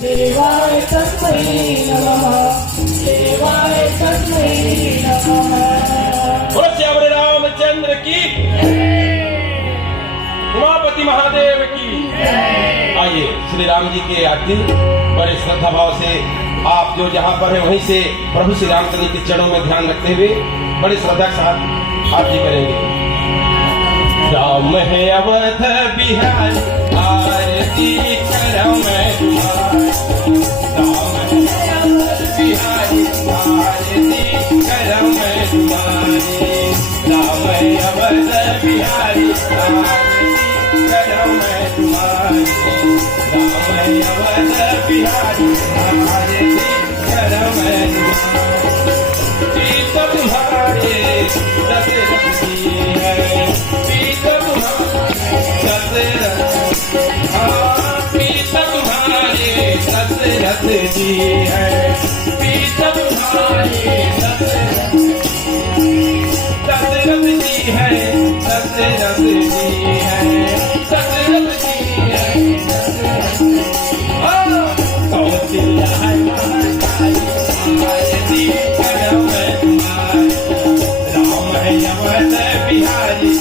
देवाय तस्मै नमः देवाय तस्मै नमः। बोलो श्यामरे रामचंद्र की, उमापति महादेव की। आइए श्री राम जी के आरती बड़े श्रद्धा भाव से आप जो जहाँ पर है वहीं से प्रभु श्री रामचंद्र के चरणों में ध्यान रखते हुए बड़ी श्रद्धा के साथ आरती करेंगे। राम है अवध बिहारी आरती करो मैं तुम्हारी। राम है अवध बिहारी आरती करो मैं तुम्हारी। राम है अवध बिहारी आरती करो मैं तुम्हारी। राम है अवध बिहारी आरती करो मैं तुम्हारी। प्रीत तुम्हारे दशरथ जी है, प्रीत तुम्हारे दशरथ, प्रीत तुम्हारे दशरथ जी है, प्रीत तुम्हारे दशरथ जी है, दशरथ जी है, दशरथ जी है, कौशल्या है आरती करो मैं तुम्हारी। राम है अवध बिहारी